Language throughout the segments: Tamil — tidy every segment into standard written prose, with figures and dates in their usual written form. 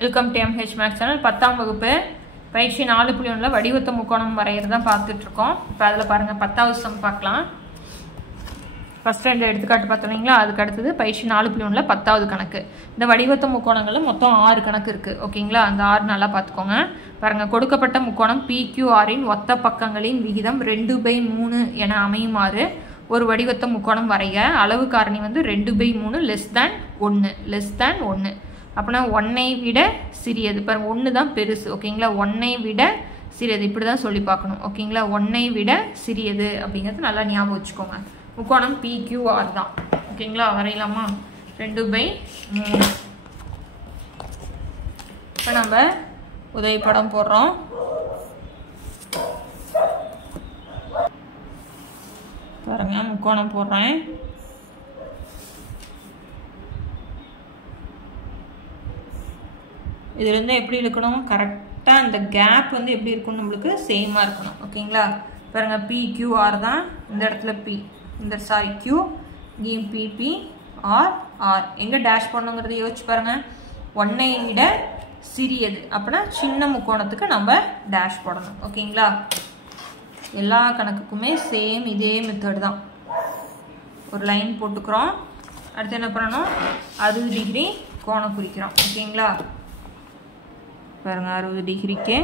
Welcome to MH maths channel. 10ஆம் வகுப்பு பயிற்சி 4.1 வடிவத்த முக்கோணம் வரையறது தான் பார்த்துட்டு இருக்கோம். இப்போ அதில் பாருங்க 10வது சம் பார்க்கலாம். ஃபர்ஸ்ட் ரெண்டு எடுத்துக்காட்டு பார்த்தீங்களா, அதுக்கு அடுத்தது பயிற்சி 4.1 10வது கணக்கு. இந்த வடிவத்த முக்கோணங்களில் மொத்தம் 6 கணக்கு இருக்குது. ஓகேங்களா, அந்த 6 நல்லா பார்த்துக்கோங்க. பாருங்கள், கொடுக்கப்பட்ட முக்கோணம் PQRின் ஒத்த பக்கங்களின் விகிதம் 2/3 என அமையுமாறு ஒரு வடிவத்த முக்கோணம் வரைய அளவு காரணி வந்து 2/3 <1 அப்படின்னா 1ஐ விட சிறியது. பாருங்கள், 1 தான் பெருசு. ஓகேங்களா, 1ஐ விட சிறியது இப்படி தான் சொல்லி பார்க்கணும். ஓகேங்களா, 1ஐ விட சிறியது அப்படிங்கிறது நல்லா ஞாபகம் வச்சுக்கோங்க. முக்கோணம் PQR தான். ஓகேங்களா, வரையலாமா? 2/3. இப்போ நம்ம உதவி படம் போடுறோம். பாருங்க, முக்கோணம் போடுறேன். இதுலேருந்து எப்படி இருக்கணும், கரெக்டாக அந்த கேப் வந்து எப்படி இருக்கணும், நம்மளுக்கு சேமாக இருக்கணும். ஓகேங்களா, பாருங்கள், PQR தான். இந்த இடத்துல P, இந்த சாரி Q, இங்கேயும் PPR R. எங்கே டேஷ் பண்ணுங்கிறத யோசிச்சு பாருங்கள். 1ஐ விட சிறியது அப்படின்னா சின்ன முக்கோணத்துக்கு நம்ம டேஷ் போடணும். ஓகேங்களா, எல்லா கணக்குக்குமே சேம் இதே மெத்தட் தான். ஒரு லைன் போட்டுக்கிறோம். அடுத்து என்ன பண்ணணும், 60 டிகிரி கோணம் குறிக்கிறோம். ஓகேங்களா, பாருங்க, 60 டிகிரிக்கு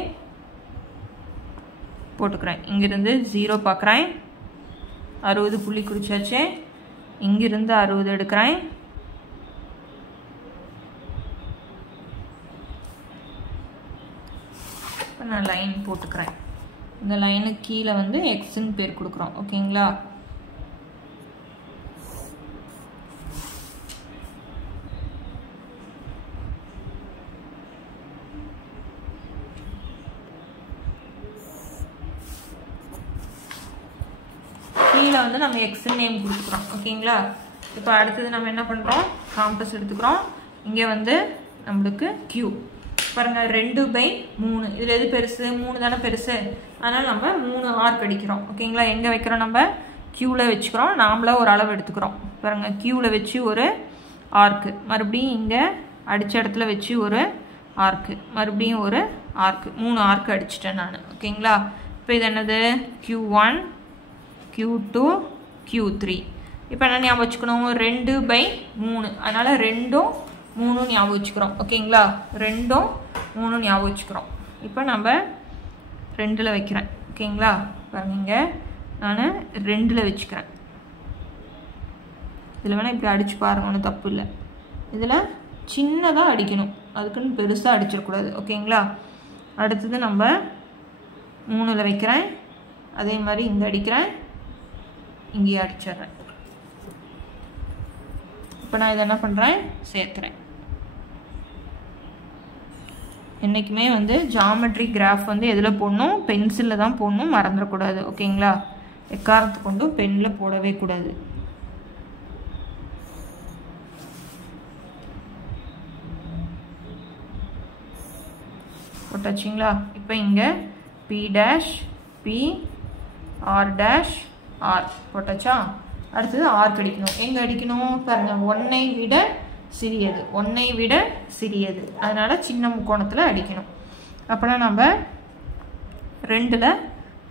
போட்டுக்கிறேன். இங்கிருந்து 0 பார்க்குறேன், 60 புள்ளி குறிச்சாச்சு. இங்கிருந்து 60 எடுக்கிறேன். இப்போ நான் லைன் போட்டுக்கிறேன். இந்த லைனுக்கு கீழே வந்து எக்ஸ்ன்னு பேர் கொடுக்குறோம். ஓகேங்களா, கீழே வந்து நம்ம எக்ஸ்ன்னு நேம் கொடுத்துக்கிறோம். ஓகேங்களா, இப்போ அடுத்தது நம்ம என்ன பண்ணுறோம், காம்பஸ் எடுத்துக்கிறோம். இங்கே வந்து நம்மளுக்கு Q பாருங்கள், 2/3. இதில் எது பெருசு? 3 தானே பெருசு. அதனால் நம்ம 3 ஆர்க் அடிக்கிறோம். ஓகேங்களா, எங்கே வைக்கிறோம், நம்ம Qவில் வச்சுக்கிறோம். நாமளாக ஒரு அளவு எடுத்துக்கிறோம். பாருங்கள், Qவில் வச்சு ஒரு ஆர்க்கு, மறுபடியும் இங்கே அடித்த இடத்துல வச்சு ஒரு ஆர்க்கு, மறுபடியும் ஒரு ஆர்க்கு, 3 ஆர்க்கு அடிச்சிட்டேன் நான். ஓகேங்களா, இப்போ இது என்னது, Q1, Q2, Q3. இப்போ என்ன ஞாபகம் வச்சுக்கணும், 2/3. அதனால் 2ம் 3 ஞாபகம் வச்சுக்கிறோம். ஓகேங்களா, 2ம் 3 ஞாபகம் வச்சுக்கிறோம். இப்போ நம்ம 2ல் வைக்கிறேன். ஓகேங்களா, பாருங்க, நான் 2ல் வச்சுக்கிறேன். இதில் வேணால் இப்படி அடித்து பாருங்க, ஒன்றும் தப்பு இல்லை. இதில் சின்னதாக அடிக்கணும், அதுக்குன்னு பெருசாக அடிச்சிடக்கூடாது. ஓகேங்களா, அடுத்தது நம்ம 3ல் வைக்கிறேன். அதே மாதிரி இங்கே அடிக்கிறேன், இங்கேயே அடிச்சிடுறேன். இப்போ நான் இதை என்ன பண்ணுறேன், சேர்த்துறேன். என்றைக்குமே வந்து ஜாமெட்ரி கிராஃப் வந்து எதில் போடணும், பென்சிலில் தான் போடணும், மறந்துடக்கூடாது. ஓகேங்களா, எக்காரத்தை கொண்டும் பென்னில் போடவே கூடாது. போட்டாச்சுங்களா, இப்போ இங்கே P' P R' R போட்டாச்சா. அடுத்தது ஆர்க் அடிக்கணும். எங்கே அடிக்கணும் பாருங்கள், 1ஐ விட சிறியது, 1ஐ விட சிறியது. அதனால் சின்ன முக்கோணத்தில் அடிக்கணும். அப்படின்னா நம்ம 2ல்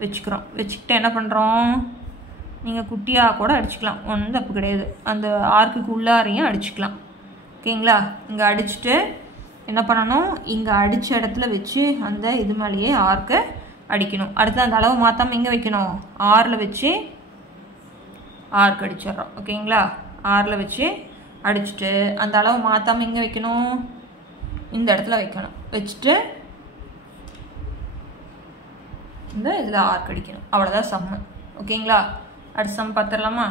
வச்சுக்கிறோம். வச்சுக்கிட்டு என்ன பண்ணுறோம், நீங்கள் குட்டியாக கூட அடிச்சுக்கலாம், ஒன்றும் தப்பு கிடையாது. அந்த ஆர்க்குக்கு உள்ளாரையும் அடிச்சுக்கலாம். ஓகேங்களா, இங்கே அடிச்சுட்டு என்ன பண்ணணும், இங்கே அடித்த இடத்துல வச்சு அந்த இது மேலேயே ஆர்க்கை அடிக்கணும். அடுத்து அந்த அளவு மாற்றாமல் எங்கே வைக்கணும், 6ல் வச்சு ஆர்க் அடிச்சிட்றோம். ஓகேங்களா, 6ல் வச்சு அடிச்சுட்டு அந்த அளவு மாற்றாமல் எங்கே வைக்கணும், இந்த இடத்துல வைக்கணும். வச்சுட்டு இந்த இதில் ஆர்க் அடிக்கணும். அவ்வளோதான் சம்மு. ஓகேங்களா, அடுத்த சம் பார்த்துடலாமா?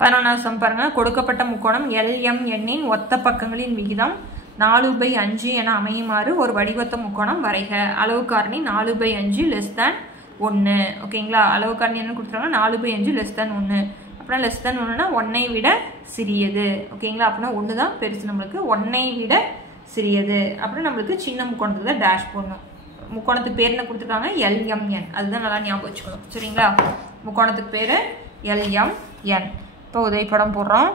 11வது சம் பாருங்கள், கொடுக்கப்பட்ட முக்கோணம் LMNின் ஒத்த பக்கங்களின் விகிதம் 4/5 என அமையுமாறு ஒரு வடிவத்த முக்கோணம் வரைக. அளவு காரணி 4/5 <1. ஓகேங்களா, அளவு காரணி என்ன கொடுத்துருவாங்க, 4/5 <1. அப்படின்னா <1னா 1ஐ விட சிறியது. ஓகேங்களா, அப்படின்னா 1 தான் பெருசு நம்மளுக்கு. 1ஐ விட சிறியது அப்படின்னா நம்மளுக்கு சின்ன முக்கோணத்துக்கு தான் டேஷ் போடணும். முக்கோணத்துக்கு பேர் என்ன கொடுத்துருக்காங்க, LMN. அதுதான் நல்லா ஞாபகம் வச்சுக்கணும். சரிங்களா, முக்கோணத்துக்கு பேர் LMN. இப்போ உதவி படம் போடுறோம்.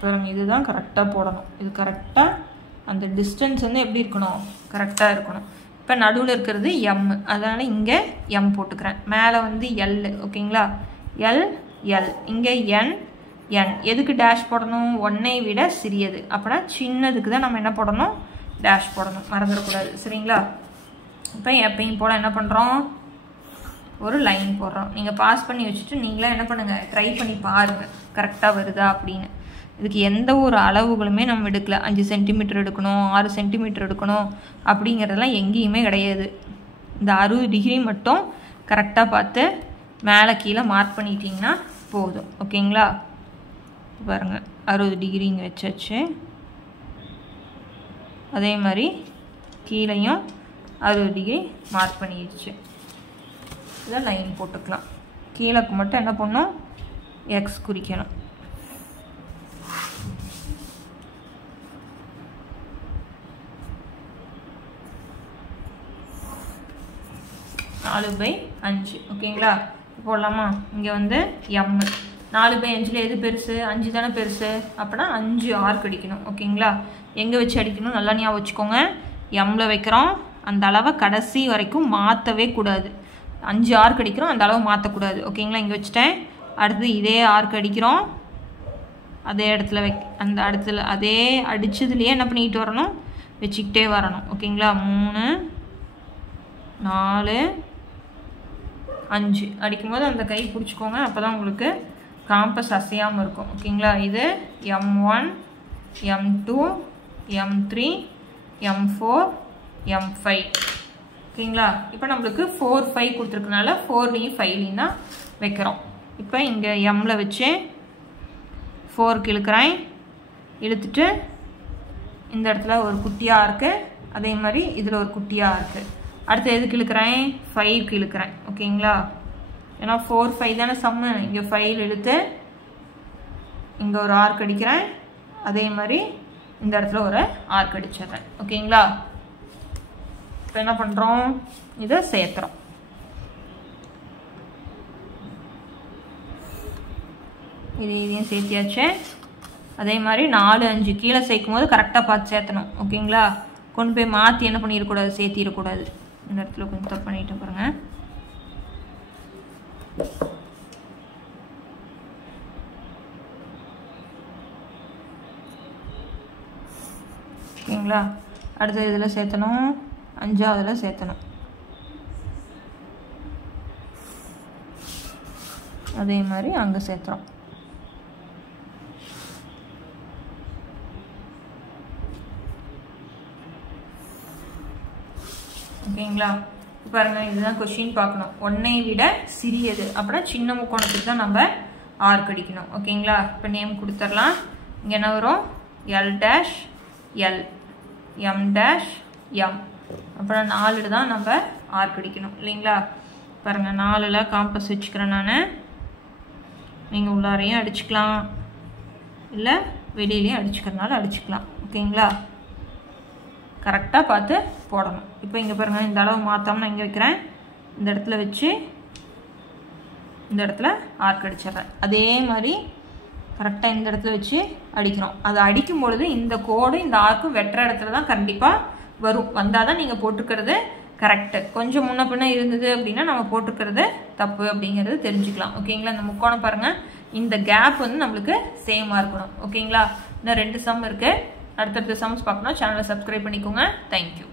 பாருங்கள், இதுதான் கரெக்டாக போடணும். இது கரெக்டாக அந்த டிஸ்டன்ஸ் வந்து எப்படி இருக்கணும், கரெக்டாக இருக்கணும். இப்போ நடுவில் இருக்கிறது எம், அதனால் இங்கே எம் போட்டுக்கிறேன். மேலே வந்து எல். ஓகேங்களா, எல் எல். இங்கே என் என். எதுக்கு டேஷ் போடணும், 1ஐ விட சிறியது. அப்படின்னா சின்னதுக்கு தான் நம்ம என்ன போடணும், டேஷ் போடணும், மறந்துடக்கூடாது. சரிங்களா. இப்போ எப்பயும் போல் என்ன பண்ணுறோம், ஒரு லைன் போடுறோம். நீங்கள் பாஸ் பண்ணி வச்சுட்டு நீங்களே என்ன பண்ணுங்கள், ட்ரை பண்ணி பாருங்கள் கரெக்டாக வருதா அப்படின்னு. இதுக்கு எந்த ஒரு அளவுகளுமே நம்ம எடுக்கல. 5 சென்டிமீட்டர் எடுக்கணும், 6 சென்டிமீட்டர் எடுக்கணும் அப்படிங்கிறதெல்லாம் எங்கேயுமே கிடையாது. இந்த 60 டிகிரி மட்டும் கரெக்டாக பார்த்து மேலே கீழே மார்க் பண்ணிட்டீங்கன்னா போதும். ஓகேங்களா. பாருங்கள், 60 டிகிரி இங்கே வச்சாச்சு. அதே மாதிரி கீழையும் 60 டிகிரி மார்க் பண்ணிடுச்சு. இதை லைன் போட்டுக்கலாம். கீழக்கு மட்டும் என்ன பண்ணணும், எக்ஸ் குறிக்கணும். நாலு பை 5. ஓகேங்களா. போடலாமா. இங்கே வந்து எம். 4/5 எது பெருசு, 5 தானே பெருசு. அப்படின்னா 5 ஆர்க் அடிக்கணும். ஓகேங்களா. எங்கே வச்சு அடிக்கணும் நல்லா ஞாபகம் வச்சுக்கோங்க. எம்மில் வைக்கிறோம், அந்த அளவை கடைசி வரைக்கும் மாற்றவே கூடாது. 5 ஆர்க் அடிக்கிறோம், அந்த அளவு மாற்றக்கூடாது. ஓகேங்களா. இங்கே வச்சுட்டேன். அடுத்து இதே ஆர்க் அடிக்கிறோம், அதே இடத்துல அந்த இடத்துல அதே அடித்ததுலேயே என்ன பண்ணிக்கிட்டு வரணும், வச்சுக்கிட்டே வரணும். ஓகேங்களா. 3 4 5 அடிக்கும்போது அந்த கை பிடிச்சிக்கோங்க. அப்போ தான் உங்களுக்கு காம்பஸ் அசையாமல் இருக்கும். ஓகேங்களா. இது M1 M2 M3 M4 M5. ஓகேங்களா. இப்போ நம்மளுக்கு 4 5 கொடுத்துருக்கனால 4லையும் 5லையும் தான் வைக்கிறோம். இப்போ இங்கே எம்மில் வச்சு 4க்கு இழுக்கிறேன். இழுத்துட்டு இந்த இடத்துல ஒரு குட்டியாக இருக்குது, அதே மாதிரி இதில் ஒரு குட்டியாக இருக்குது. அடுத்து எதுக்கு இழுக்கிறேன், 5க்கு இழுக்கிறேன். ஓகேங்களா. ஏன்னா 4 5 தானே சம்மு. இங்கே 5 இழுத்து இங்கே ஒரு ஆர்க் அடிக்கிறேன், அதே மாதிரி இந்த இடத்துல ஒரு ஆர்க் அடிச்சிடுறேன். ஓகேங்களா. இப்போ என்ன பண்ணுறோம், இதை சேர்த்துறோம். இதையும் சேர்த்தியாச்சு. அதே மாதிரி 4 5 கீழே சேர்க்கும் போது கரெக்டாக பார்த்து சேர்த்தணும். ஓகேங்களா. கொண்டு போய் மாற்றி என்ன பண்ணிடக்கூடாது, சேர்த்திடக்கூடாது. இந்த இடத்துல கொஞ்சம் தப்பு பண்ணிட்டு பாருங்க. ஓகேங்களா. அடுத்த இதில் சேர்த்தணும், 5ஆவதில் சேர்த்தணும். அதே மாதிரி அங்கே சேர்த்துறோம். ஓகேங்களா. பாருங்க, இதுதான் கொஸ்டின் பார்க்கணும். 1ஐ விட சிறியது அப்படின்னா சின்ன முக்கோணத்துக்கு தான் நம்ம ஆர்க் அடிக்கணும். ஓகேங்களா. இப்போ நேம் கொடுத்துடலாம். இங்கே என்ன வரும், L dash L, M dash M. அப்புறம் 4 தான் நம்ம ஆர்க் அடிக்கணும் இல்லைங்களா. பாருங்கள், 4ல் காம்பஸ் வச்சுக்கிறேன் நான். நீங்கள் உள்ளாரையும் அடிச்சுக்கலாம், இல்லை வெளியிலையும் அடிச்சுக்கிறனால அடிச்சுக்கலாம். ஓகேங்களா. கரெக்டாக பார்த்து போடணும். இப்போ இங்கே பாருங்கள், இந்த அளவு மாற்றாமல் நான் இங்கே வைக்கிறேன். இந்த இடத்துல வச்சு இந்த இடத்துல ஆர்க் அடிச்சிடுறேன். அதே மாதிரி கரெக்டாக இந்த இடத்துல வச்சு அடிக்கணும். அது அடிக்கும் பொழுது இந்த கோடு இந்த ஆர்க்கும் வெட்டுற இடத்துல தான் கண்டிப்பாக வரும். வந்தால் தான் நீங்கள் போட்டுக்கிறது கரெக்டு. கொஞ்சம் முன்ன பின்ன இருந்தது அப்படின்னா நம்ம போட்டுக்கிறது தப்பு அப்படிங்கிறது தெரிஞ்சுக்கலாம். ஓகேங்களா. இந்த முக்கோணம் பாருங்கள், இந்த கேப் வந்து நம்மளுக்கு சேமாக இருக்கணும். ஓகேங்களா. இன்னும் 2 சம் இருக்குது. அடுத்தடுத்த சம்ஸ் பார்க்கணும். சேனலை சப்ஸ்கிரைப் பண்ணிக்கோங்க. தேங்க்யூ.